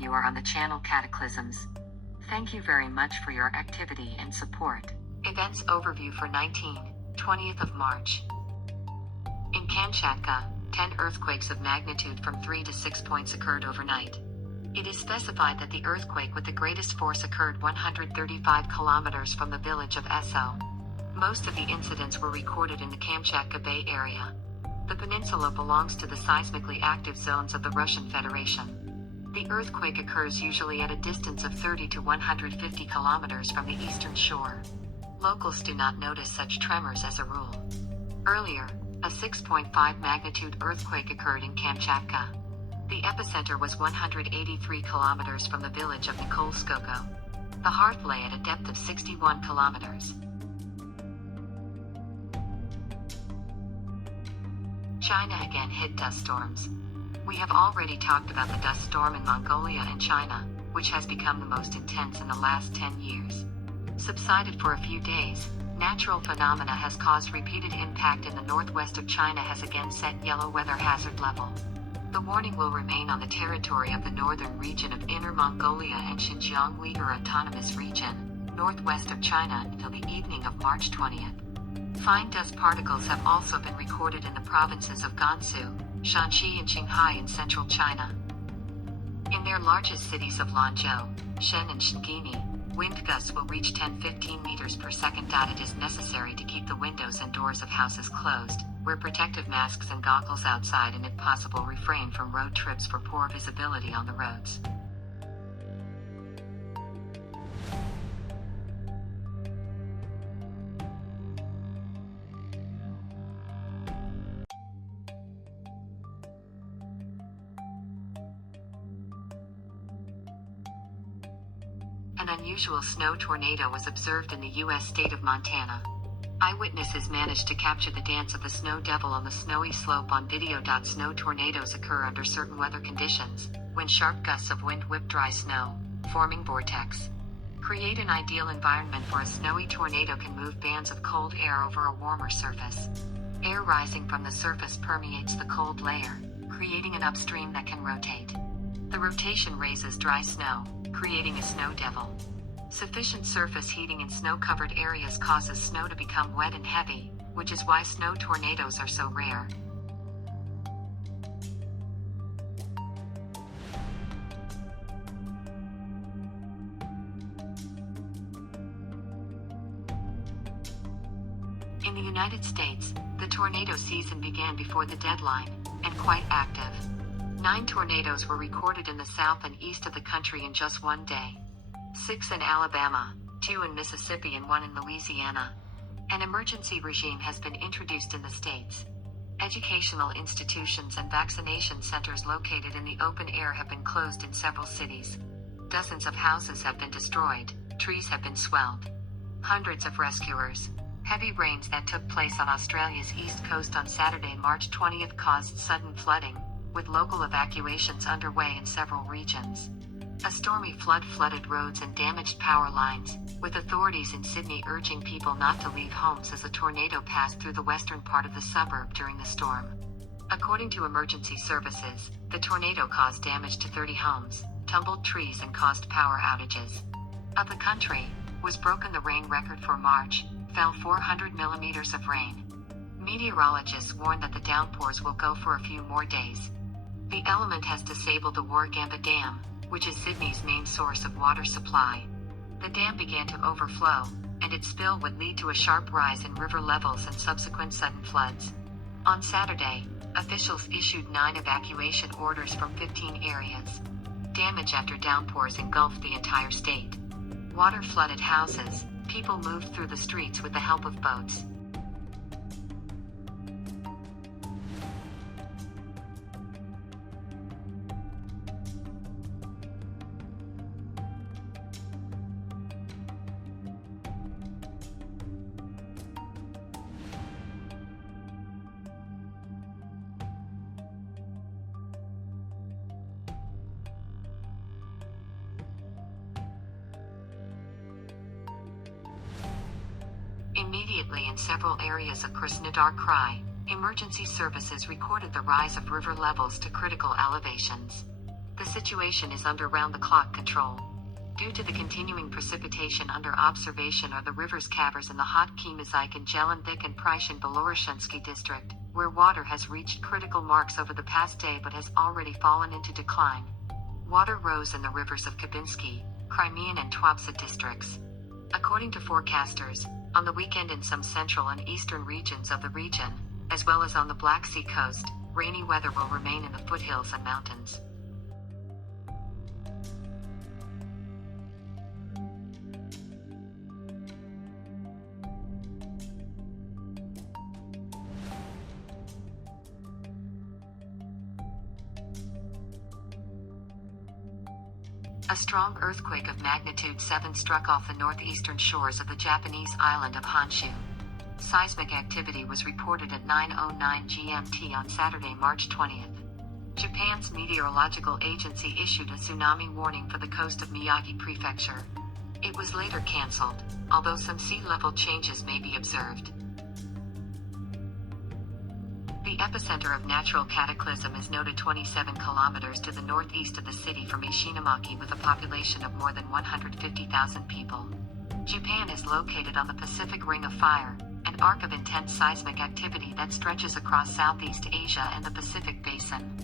everyone, you are on the channel Cataclysms. Thank you very much for your activity and support. Events overview for 20th of March. In Kamchatka, 10 earthquakes of magnitude from 3 to 6 points occurred overnight. It is specified that the earthquake with the greatest force occurred 135 kilometers from the village of Eso. Most of the incidents were recorded in the Kamchatka Bay area. The peninsula belongs to the seismically active zones of the Russian Federation. The earthquake occurs usually at a distance of 30 to 150 kilometers from the eastern shore. Locals do not notice such tremors as a rule. Earlier, a 6.5 magnitude earthquake occurred in Kamchatka. The epicenter was 183 kilometers from the village of Nikolskogo. The hearth lay at a depth of 61 kilometers. China again hit dust storms. We have already talked about the dust storm in Mongolia and China, which has become the most intense in the last 10 years. Subsided for a few days, natural phenomena has caused repeated impact in the northwest of China has again set yellow weather hazard level. The warning will remain on the territory of the northern region of Inner Mongolia and Xinjiang Uyghur Autonomous Region, northwest of China until the evening of March 20th. Fine dust particles have also been recorded in the provinces of Gansu, Shanxi and Qinghai in central China. In their largest cities of Lanzhou, Shen and Shingini, wind gusts will reach 10-15 meters per second. It is necessary to keep the windows and doors of houses closed, wear protective masks and goggles outside, and if possible refrain from road trips for poor visibility on the roads. An unusual snow tornado was observed in the U.S. state of Montana. Eyewitnesses managed to capture the dance of the snow devil on the snowy slope on video. Snow tornadoes occur under certain weather conditions, when sharp gusts of wind whip dry snow, forming vortex. Create an ideal environment for a snowy tornado can move bands of cold air over a warmer surface. Air rising from the surface permeates the cold layer, creating an upstream that can rotate. The rotation raises dry snow, creating a snow devil. Sufficient surface heating in snow-covered areas causes snow to become wet and heavy, which is why snow tornadoes are so rare. In the United States, the tornado season began before the deadline, and quite active. 9 tornadoes were recorded in the south and east of the country in just one day. 6 in Alabama, 2 in Mississippi and 1 in Louisiana. An emergency regime has been introduced in the states. Educational institutions and vaccination centers located in the open air have been closed in several cities. Dozens of houses have been destroyed, trees have been swelled. Hundreds of rescuers. Heavy rains that took place on Australia's east coast on Saturday, March 20th caused sudden flooding, with local evacuations underway in several regions. A stormy flood flooded roads and damaged power lines, with authorities in Sydney urging people not to leave homes as a tornado passed through the western part of the suburb during the storm. According to emergency services, the tornado caused damage to 30 homes, tumbled trees and caused power outages. Of the country, was broken the rain record for March, fell 400 millimeters of rain. Meteorologists warn that the downpours will go for a few more days. The element has disabled the Warragamba Dam, which is Sydney's main source of water supply. The dam began to overflow, and its spill would lead to a sharp rise in river levels and subsequent sudden floods. On Saturday, officials issued 9 evacuation orders from 15 areas. Damage after downpours engulfed the entire state. Water flooded houses, people moved through the streets with the help of boats. Immediately in several areas of Krasnodar Krai, emergency services recorded the rise of river levels to critical elevations. The situation is under round-the-clock control. Due to the continuing precipitation under observation are the rivers Kavers in the Hot Kimizyk and Jelenvik and Pryshin Belorushinsky district, where water has reached critical marks over the past day but has already fallen into decline. Water rose in the rivers of Kabinsky, Crimean and Tuapse districts. According to forecasters, on the weekend in some central and eastern regions of the region, as well as on the Black Sea coast, rainy weather will remain in the foothills and mountains. A strong earthquake of magnitude 7 struck off the northeastern shores of the Japanese island of Honshu. Seismic activity was reported at 9:09 GMT on Saturday, March 20th. Japan's meteorological agency issued a tsunami warning for the coast of Miyagi Prefecture. It was later cancelled, although some sea level changes may be observed. The epicenter of natural cataclysm is noted 27 kilometers to the northeast of the city from Ishinomaki with a population of more than 150,000 people. Japan is located on the Pacific Ring of Fire, an arc of intense seismic activity that stretches across Southeast Asia and the Pacific Basin.